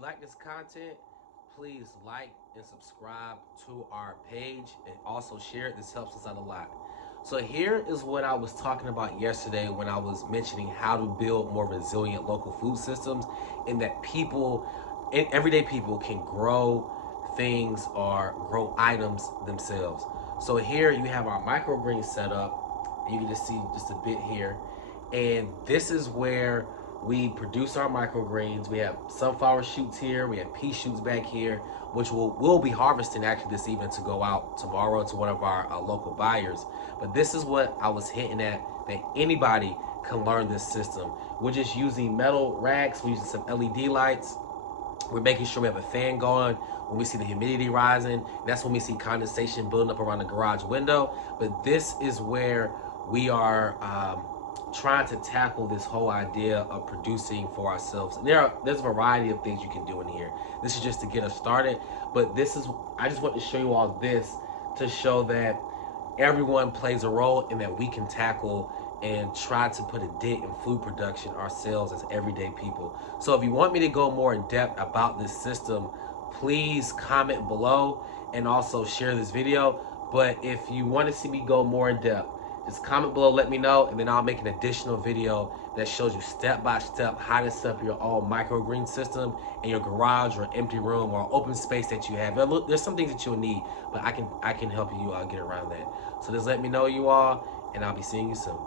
you like this content, please like and subscribe to our page and also share it. This helps us out a lot. So here is what I was talking about yesterday when I was mentioning how to build more resilient local food systems, and that people, everyday people, can grow things or grow items themselves. So here you have our microgreen set up. You can just see just a bit here, and this is where we produce our microgreens. We have sunflower shoots here. We have pea shoots back here, which we'll be harvesting actually this evening to go out tomorrow to one of our local buyers. But this is what I was hinting at, that anybody can learn this system. We're just using metal racks. We're using some LED lights. We're making sure we have a fan going when we see the humidity rising. That's when we see condensation building up around the garage window. But this is where we are trying to tackle this whole idea of producing for ourselves. And there's a variety of things you can do in here. This is just to get us started. But I just want to show you all this to show that everyone plays a role and that we can tackle and try to put a dent in food production ourselves as everyday people. So if you want me to go more in depth about this system, please comment below and also share this video. But if you want to see me go more in depth, just comment below, let me know, and then I'll make an additional video that shows you step by step how to set up your own microgreen system in your garage or empty room or open space that you have. There's some things that you'll need, but I can help you get around that. So just let me know, you all, and I'll be seeing you soon.